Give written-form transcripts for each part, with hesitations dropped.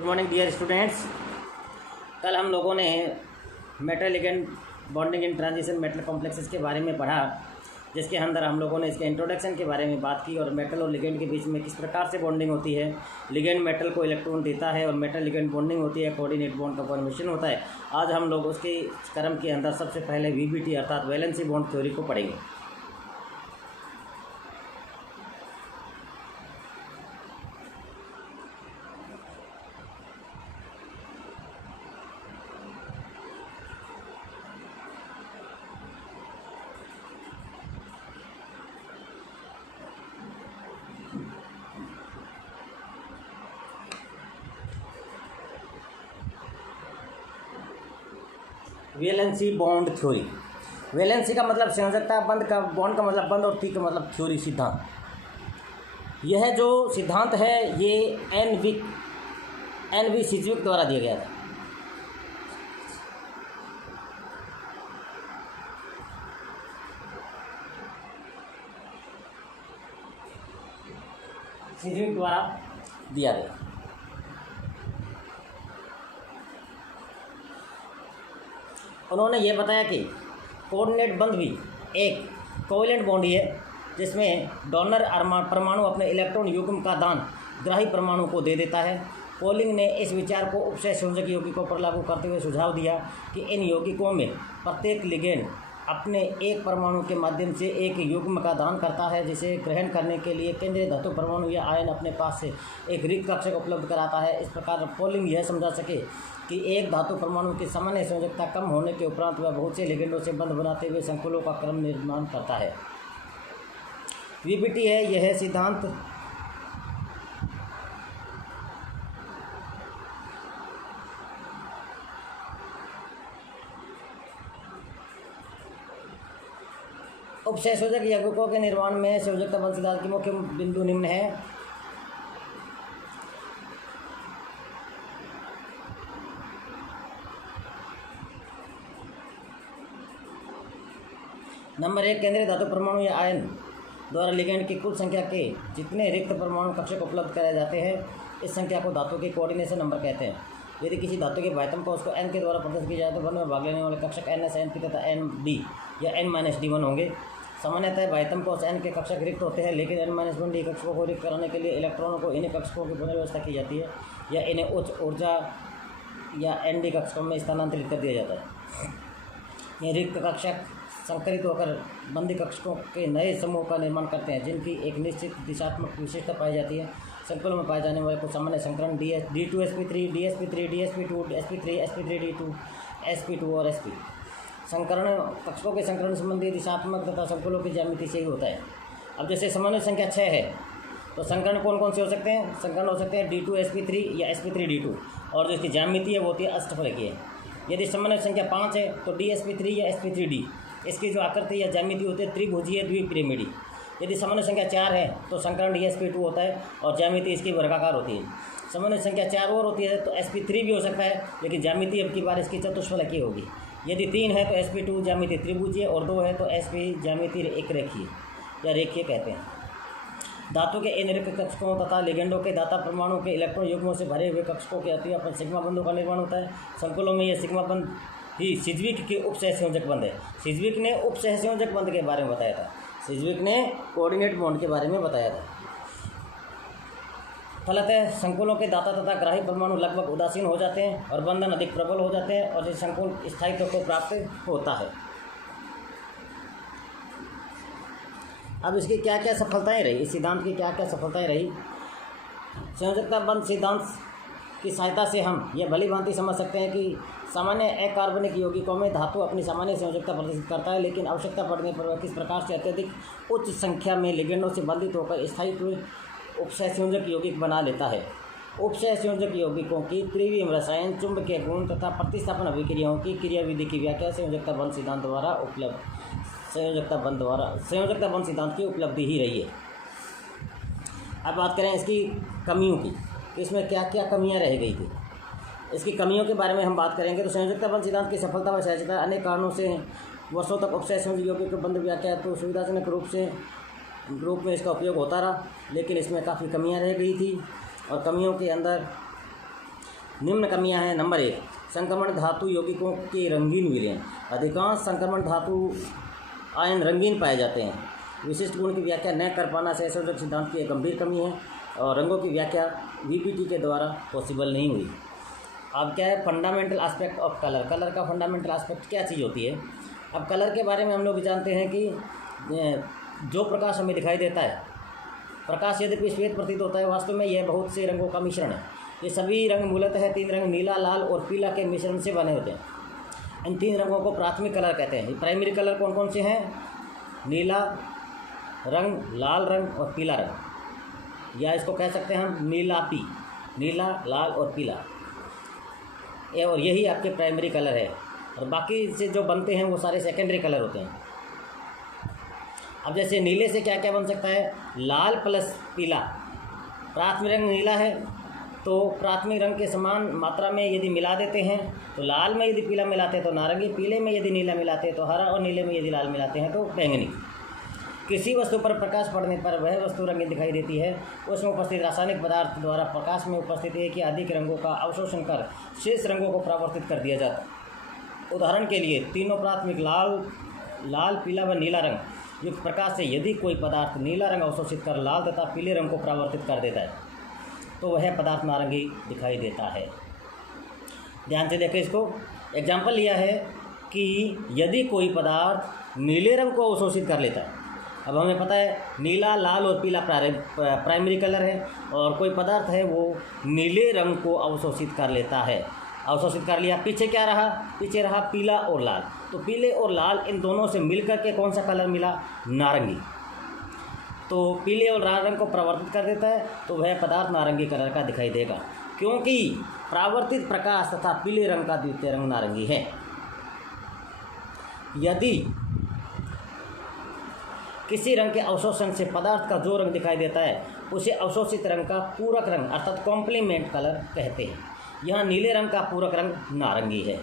Good morning dear students. कल हम लोगों ने metal ligand bonding in transition metal complexes के बारे में पढ़ा, जिसके अंदर हम लोगों ने इसके इंट्रोडक्शन के बारे में बात की और मेटल और लिगेंड के बीच में किस प्रकार से बॉन्डिंग होती है। लिगेंड मेटल को इलेक्ट्रॉन देता है और मेटल लिगेंड बॉन्डिंग होती है, कोऑर्डिनेट बॉन्ड का फॉर्मेशन होता है। आज हम लोग उसके क्रम के अंदर सबसे पहले VBT अर्थात वैलेंसी बॉन्ड थ्योरी को पढ़ेंगे। Valency bond theory. वैलेंसी का मतलब संयोजकता, बंद का बॉन्ड का मतलब बंद और थी का मतलब थ्योरी, सिद्धांत। यह जो सिद्धांत है ये एन वी सिज्विक द्वारा दिया गया था। सिज्विक द्वारा दिया गया। उन्होंने ये बताया कि कोऑर्डिनेट बंध भी एक कोवेलेंट बॉन्ड ही है, जिसमें डोनर परमाणु अपने इलेक्ट्रॉन युग्म का दान ग्राही परमाणु को दे देता है। पोलिंग ने इस विचार को उपसय संयोजक यौगिकों पर लागू करते हुए सुझाव दिया कि इन यौगिकों में प्रत्येक लिगेंड अपने एक परमाणु के माध्यम से एक युग्म का दान करता है, जिसे ग्रहण करने के लिए केंद्रीय धातु परमाणु या आयन अपने पास से एक रिक्त कक्षक उपलब्ध कराता है। इस प्रकार पोलिंग यह समझा सके कि एक धातु परमाणु की सामान्य संयोजकता कम होने के उपरांत वह बहुत से लिगेंडों से बंध बनाते हुए संकुलों का क्रम निर्माण करता है। VBT है यह सिद्धांत उपसय संयोजक यौगिकों के निर्माण में संयोजकता बंध सिद्धांत के मुख्य बिंदु निम्न है। नंबर 1, केंद्रीय धातु परमाणु या आयन द्वारा लिगेंड की कुल संख्या के जितने रिक्त परमाणु कक्षक उपलब्ध कराए जाते हैं, इस संख्या को धातु के कोऑर्डिनेशन नंबर कहते हैं। यदि किसी धातु के बाह्यतम को उसको n के द्वारा प्रदर्शित किया जाए तो बंध में भाग लेने वाले कक्षक NS, NP तथा ND या N-D1 होंगे। सामान्यतः बाह्यतम कोष n के कक्षक रिक्त होते हैं, लेकिन N-1D कक्षकों को रिक्त कराने के लिए इलेक्ट्रॉनों को इन्हीं कक्षकों की पुनर्व्यवस्था की जाती है या इन्हें उच्च ऊर्जा या ND कक्षकों में स्थानांतरित कर दिया जाता है। ये रिक्त कक्षक संकरित होकर बंदी कक्षकों के नए समूह का निर्माण करते हैं, जिनकी एक निश्चित दिशात्मक विशेषता पाई जाती है। संकुल में पाए जाने वाले कुछ सामान्य संकरण D2sp3, DsP3, DsP2, sp3, sp3d2, sp2 और sp। संकरण कक्षकों के संकरण संबंधी दिशात्मक तथा संकुलों की ज्यामिति से ही होता है। अब जैसे सामान्य संख्या 6 है तो संकरण कौन कौन से हो सकते हैं? संकरण हो सकते हैं D2sp3 या sp3d2, और जो इसकी ज्यामिति है वो होती है अष्टफलकीय। यदि सामान्य संख्या 5 है तो DsP3 या sp3d, इसकी जो आकृति या ज्यामिति होती है त्रिभुजीय द्विपिरामिडी। यदि सामान्य संख्या 4 है तो संकरण DsP2 होता है और ज्यामिति इसकी वर्गाकार होती है। सामान्य संख्या 4 और होती है तो sp3 भी हो सकता है, लेकिन ज्यामिति अब की बार इसकी चतुष्फलकीय होगी। यदि 3 है तो sp2 ज्यामिति त्रिभुजीय और 2 है तो sp ज्यामिति एक रेखीय या रेखीय कहते हैं। धातु के इन रिक्त कक्षकों तथा लिगेंडों के दाता परमाणु के इलेक्ट्रॉन युग्मों से भरे हुए कक्षकों के अति अपन सिग्मा बंधों का निर्माण होता है। संकुलों में यह सिग्मा बंध ही सिज्विक के उपसह संयोजक बंध है। सिज्विक ने उपसह संयोजक बंध के बारे में बताया था। सिज्विक ने कोऑर्डिनेट बॉन्ड के बारे में बताया था। फलतः संकुलों के दाता तथा ग्राही परमाणु लगभग उदासीन हो जाते हैं और बंधन अधिक प्रबल हो जाते हैं और इस संकुल स्थायित्व को प्राप्त होता है। अब इसकी क्या क्या सफलताएं रही, इस सिद्धांत की क्या क्या सफलताएं रही? संयोजकता बंध सिद्धांत की सहायता से हम यह भली भांति समझ सकते हैं कि सामान्य अकार्बनिक यौगिकों में धातु अपनी सामान्य संयोजकता प्रदर्शित करता है, लेकिन आवश्यकता पड़ने पर वह किस प्रकार से अत्यधिक उच्च संख्या में लिगेंडों से बंधित होकर स्थायित्व उपसह संयोजक यौगिक बना लेता है। उपसह संयोजक यौगिकों की त्रिविम रसायन, चुंबकीय गुण तथा प्रतिस्थापन अभिक्रियाओं की क्रियाविधि की व्याख्या संयोजकता बंध सिद्धांत द्वारा संयोजकता बंध सिद्धांत की उपलब्धि ही रही है। अब बात करें इसकी कमियों की, तो इसमें क्या क्या कमियां रह गई थी। इसकी कमियों के बारे में हम बात करेंगे। तो संयोजकता बंध सिद्धांत की सफलता व सहजता अनेक कारणों से वर्षों तक उपसह संयोजक यौगिक बंध व्याख्या तो सुविधाजनक रूप में इसका उपयोग होता रहा, लेकिन इसमें काफ़ी कमियां रह गई थी। और कमियों के अंदर निम्न कमियां हैं। नंबर 1, संक्रमण धातु यौगिकों के रंगीन विलयन। अधिकांश संक्रमण धातु आयन रंगीन पाए जाते हैं। विशिष्ट गुण की व्याख्या न कर पाना सहसंयोजक सिद्धांत की एक गंभीर कमी है और रंगों की व्याख्या वीपीटी के द्वारा पॉसिबल नहीं हुई। अब क्या है fundamental aspect of colour. Colour का फंडामेंटल एस्पेक्ट क्या चीज़ होती है। अब कलर के बारे में हम लोग जानते हैं कि जो प्रकाश हमें दिखाई देता है, प्रकाश यद्यपि श्वेत प्रतीत होता है, वास्तव में यह बहुत से रंगों का मिश्रण है। ये सभी रंग मूलतः 3 रंग नीला, लाल और पीला के मिश्रण से बने होते हैं। इन 3 रंगों को प्राथमिक कलर कहते हैं। प्राइमरी कलर कौन कौन से हैं? नीला रंग, लाल रंग और पीला रंग, या इसको कह सकते हैं हम नीलापी, नीला, लाल और पीला। और यही आपके प्राइमरी कलर है और बाकी से जो बनते हैं वो सारे सेकेंडरी कलर होते हैं। अब जैसे नीले से क्या क्या बन सकता है? लाल प्लस पीला। प्राथमिक रंग नीला है तो प्राथमिक रंग के समान मात्रा में यदि मिला देते हैं तो लाल में यदि पीला मिलाते हैं तो नारंगी, पीले में यदि नीला मिलाते हैं तो हरा और नीले में यदि लाल मिलाते हैं तो बैंगनी। किसी वस्तु पर प्रकाश पड़ने पर वह वस्तु रंगीन दिखाई देती है। उसमें उपस्थित रासायनिक पदार्थ द्वारा प्रकाश में उपस्थित एक या अधिक रंगों का अवशोषण कर शेष रंगों को परावर्तित कर दिया जाता है। उदाहरण के लिए तीनों प्राथमिक लाल, पीला व नीला रंग युक्त प्रकाश से यदि कोई पदार्थ नीला रंग अवशोषित कर लाल तथा पीले रंग को परावर्तित कर देता है तो वह पदार्थ नारंगी दिखाई देता है। ध्यान से देखें इसको। एग्जाम्पल लिया है कि यदि कोई पदार्थ नीले रंग को अवशोषित कर लेता है, अब हमें पता है नीला, लाल और पीला प्राइमरी कलर है और कोई पदार्थ है वो नीले रंग को अवशोषित कर लेता है, अवशोषित कर लिया, पीछे क्या रहा? पीछे रहा पीला और लाल। तो पीले और लाल इन दोनों से मिलकर के कौन सा कलर मिला? नारंगी। तो पीले और लाल रंग को परावर्तित कर देता है तो वह पदार्थ नारंगी कलर का दिखाई देगा, क्योंकि परावर्तित प्रकाश तथा पीले रंग का द्वितीय रंग नारंगी है। यदि किसी रंग के अवशोषण से पदार्थ का जो रंग दिखाई देता है उसे अवशोषित रंग का पूरक रंग अर्थात कॉम्प्लीमेंट कलर कहते हैं। यहाँ नीले रंग का पूरक रंग नारंगी है।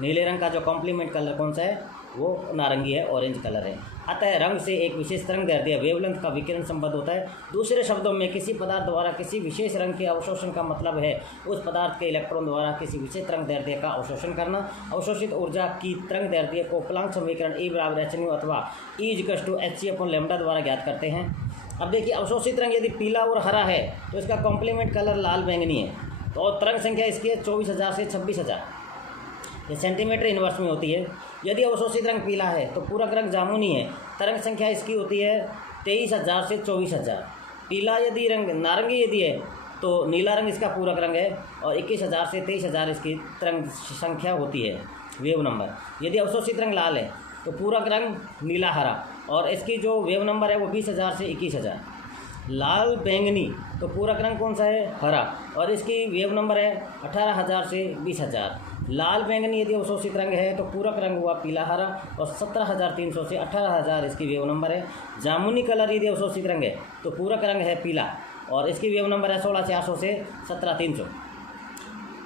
नीले रंग का जो कॉम्प्लीमेंट कलर कौन सा है? वो नारंगी है, ऑरेंज कलर है। अतः रंग से एक विशेष तरंग दैर्ध्य वेवलेंथ का विकिरण संबंध होता है। दूसरे शब्दों में किसी पदार्थ द्वारा किसी विशेष रंग के अवशोषण का मतलब है उस पदार्थ के इलेक्ट्रॉन द्वारा किसी विशेष तरंग दैर्ध्य का अवशोषण करना। अवशोषित ऊर्जा की तरंग दैर्ध्य को प्लांक समीकरण E = hν अथवा E/hc/λ द्वारा ज्ञात करते हैं। अब देखिए अवशोषित रंग यदि पीला और हरा है तो इसका कॉम्प्लीमेंट कलर लाल बैंगनी है। तो और तरंग संख्या इसकी है 24,000 से 26,000, ये सेंटीमीटर इनवर्स में होती है। यदि अवशोषित रंग पीला है तो पूरक रंग जामुनी है, तरंग संख्या इसकी होती है 23,000 से 24,000। पीला यदि रंग नारंगी यदि है तो नीला रंग इसका पूरक रंग है और 21,000 से 23,000 इसकी तरंग संख्या होती है, वेव नंबर। यदि अवशोषित रंग लाल है तो पूरक रंग नीला हरा और इसकी जो वेव नंबर है वो 20,000 से 21,000। लाल बैंगनी तो पूरक रंग कौन सा है? हरा और इसकी वेव नंबर है 18,000 से 20,000। लाल बैंगनी यदि अवशोषित रंग है तो पूरक रंग हुआ पीला हरा और 17,300 से 18,000 इसकी वेव नंबर है। जामुनी कलर यदि अवशोषित रंग है तो पूरक रंग है पीला और इसकी वेव नंबर है 16,400 से 17,300।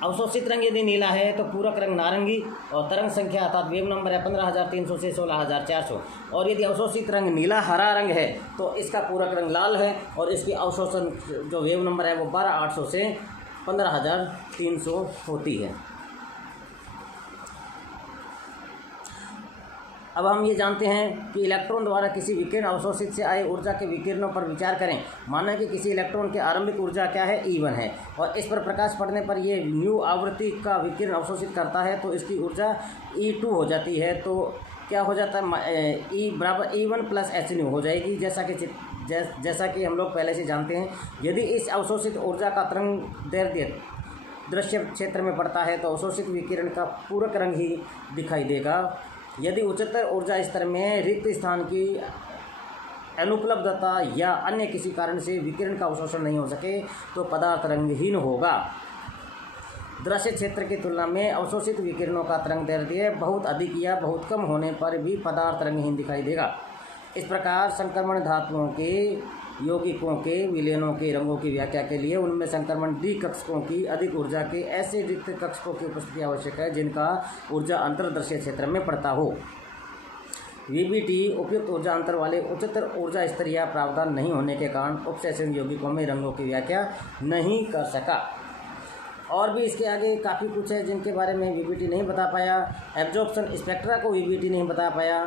अवशोषित रंग यदि नीला है तो पूरक रंग नारंगी और तरंग संख्या अर्थात वेव नंबर है 15,300 से 16,400। और यदि अवशोषित रंग नीला हरा रंग है तो इसका पूरक रंग लाल है और इसकी अवशोषण जो वेव नंबर है वो 12,800 से 15,300 होती है। अब हम ये जानते हैं कि इलेक्ट्रॉन द्वारा किसी विकिरण अवशोषित से आए ऊर्जा के विकिरणों पर विचार करें। माना कि किसी इलेक्ट्रॉन की आरंभिक ऊर्जा क्या है? E1 है और इस पर प्रकाश पड़ने पर ये न्यू आवृत्ति का विकिरण अवशोषित करता है तो इसकी ऊर्जा E2 हो जाती है। तो क्या हो जाता है? E = E1 + hν हो जाएगी। जैसा कि हम लोग पहले से जानते हैं, यदि इस अवशोषित ऊर्जा का तरंग दैर्ध्य दृश्य क्षेत्र में पड़ता है तो अवशोषित विकिरण का पूरक रंग ही दिखाई देगा। यदि उच्चतर ऊर्जा स्तर में रिक्त स्थान की अनुपलब्धता या अन्य किसी कारण से विकिरण का अवशोषण नहीं हो सके तो पदार्थ रंगहीन होगा। दृश्य क्षेत्र की तुलना में अवशोषित विकिरणों का तरंग दैर्ध्य बहुत अधिक या बहुत कम होने पर भी पदार्थ रंगहीन दिखाई देगा। इस प्रकार संक्रमण धातुओं के यौगिकों के विलयनों के रंगों की व्याख्या के लिए उनमें संक्रमण द्विकक्षकों की अधिक ऊर्जा के ऐसे रिक्त कक्षकों की उपस्थिति आवश्यक है जिनका ऊर्जा अंतर दृश्य क्षेत्र में पड़ता हो। वीबीटी उपयुक्त ऊर्जा अंतर वाले उच्चतर ऊर्जा स्तर या प्रावधान नहीं होने के कारण उपसंयोजक यौगिकों में रंगों की व्याख्या नहीं कर सका। और भी इसके आगे काफ़ी कुछ है जिनके बारे में वीबीटी नहीं बता पाया। एब्जॉर्प्शन स्पेक्ट्रा को वीबीटी नहीं बता पाया।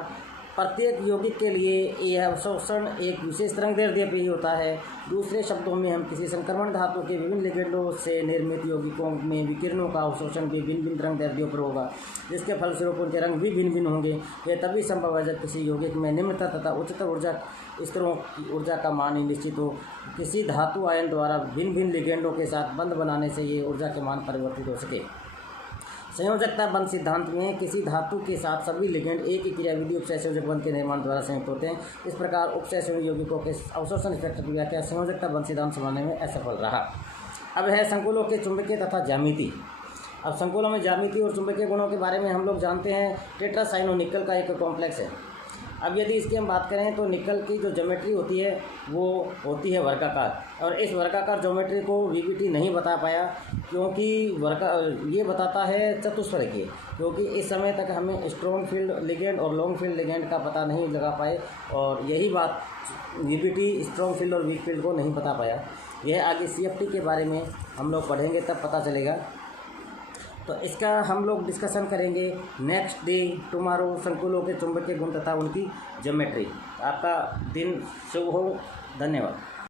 प्रत्येक यौगिक के लिए यह अवशोषण एक विशेष तरंगदैर्ध्य पे ही होता है। दूसरे शब्दों में हम किसी संक्रमण धातु के विभिन्न लिगेंडों से निर्मित यौगिकों में विकिरणों का अवशोषण भी भिन्न भिन्न तरंगदैर्ध्यों पर होगा, जिसके फलस्वरूप उनके रंग भी भिन्न भिन्न होंगे। यह तभी संभव है जब किसी यौगिक में निम्नतर तथा उच्चतर ऊर्जा स्तरों की ऊर्जा का मान निश्चित हो। किसी धातु आयन द्वारा भिन्न भिन्न लिगेंडों के साथ बंध बनाने से ये ऊर्जा के मान परिवर्तित हो सके। संयोजकता बंध सिद्धांत में किसी धातु के साथ सभी लिगेंड एक ही क्रियाविधि उपसहसंयोजक बंध के निर्माण द्वारा संयुक्त होते हैं। इस प्रकार उपसहसंयोजक यौगिकों के अवशोषण स्पेक्ट्रम की व्याख्या संयोजकता बंध सिद्धांत समझने में असफल रहा। अब है संकुलों के चुंबकीय तथा ज्यामिति। अब संकुलों में ज्यामिति और चुंबकीय गुणों के बारे में हम लोग जानते हैं। टेट्रासाइनोनिकल का एक कॉम्प्लेक्स है। अब यदि इसकी हम बात करें तो निकल की जो ज्योमेट्री होती है वो होती है वर्गाकार, और इस वर्गाकार ज्योमेट्री को वीबीटी नहीं बता पाया क्योंकि ये बताता है चतुष्फलकीय, क्योंकि इस समय तक हमें स्ट्रॉन्ग फील्ड लिगेंड और लॉन्ग फील्ड लिगेंड का पता नहीं लगा पाए, और यही बात वीबीटी स्ट्रॉन्ग फील्ड और वीक फील्ड को नहीं बता पाया। यह आगे CFT के बारे में हम लोग पढ़ेंगे तब पता चलेगा। तो इसका हम लोग डिस्कशन करेंगे नेक्स्ट डे टुमारो, संकुलों के चुंबकीय गुण तथा उनकी ज्योमेट्री। आपका दिन शुभ हो। धन्यवाद।